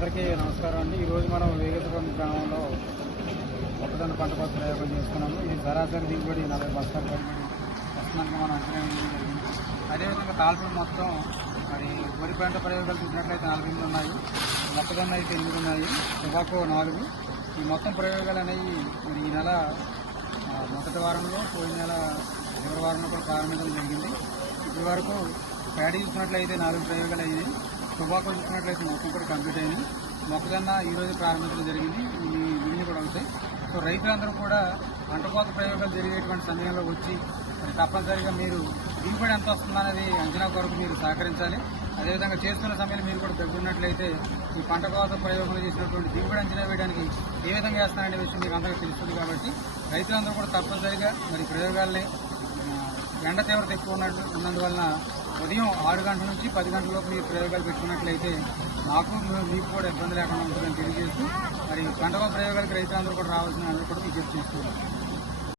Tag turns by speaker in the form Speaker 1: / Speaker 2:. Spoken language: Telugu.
Speaker 1: అందరికీ నమస్కారం అండి. ఈరోజు మనం వేగతపురం గ్రామంలో మొక్కజొన్న పంట కోసం ప్రయోగం చేసుకున్నాము ఈ సరాసరి దిగుబడి నలభై బస్తాలు పడిపోయి మనం అంచనా జరిగింది. అదేవిధంగా తాల్పులు మొత్తం మరి వరి పంట ప్రయోగాలు చూసినట్లయితే నలభై ఎనిమిది ఉన్నాయి. మొక్కజొన్న అయితే ఎనిమిది ఉన్నాయి. టొబాకు నాలుగు. ఈ మొత్తం ప్రయోగాలు అనేవి మరి ఈ నెల మొదటి వారంలో పోయిన నెల చివరి వారంలో కూడా ప్రారంభించడం జరిగింది. ఇప్పటి వరకు ప్యాడీ చూసినట్లయితే నాలుగు ప్రయోగాలు అయినాయి. టొబాకో చూసినట్లయితే మొత్తం కూడా కంప్లీట్ అయింది మొక్కజొన్న ఈరోజు ప్రారంభించడం జరిగింది. ఈ మిగిలిన కూడా అవుతాయి సో రైతులందరూ కూడా పంట కోత ప్రయోగాలు జరిగేటువంటి సమయంలో వచ్చి మరి తప్పనిసరిగా మీరు దిగుబడి ఎంత వస్తుందనేది అంచనా కొరకు మీరు సహకరించాలి. అదేవిధంగా చేస్తున్న సమయంలో మీరు కూడా దగ్గరున్నట్లయితే ఈ పంట కోత ప్రయోగంలో చేసినటువంటి దిగుబడి అంచనా వేయడానికి ఏ విధంగా వేస్తారనే విషయం మీకు అందరికీ తెలుస్తుంది కాబట్టి రైతులందరూ కూడా తప్పనిసరిగా మరి ప్రయోగాల్ని ఎండ తీవ్రత ఎక్కువ ఉన్నట్టు ఉన్నందువలన ఉదయం ఆరు గంటల నుంచి పది గంటల లోపు మీరు ప్రయోగాలు పెట్టుకున్నట్లయితే మాకు మీకు కూడా ఇబ్బంది లేకుండా ఉంటుందని తెలియజేస్తూ మరి పంటవ ప్రయోగాలకు రైతులందరూ కూడా రావాల్సిన అందరూ కూడా విజ్ఞప్తి చేస్తున్నారు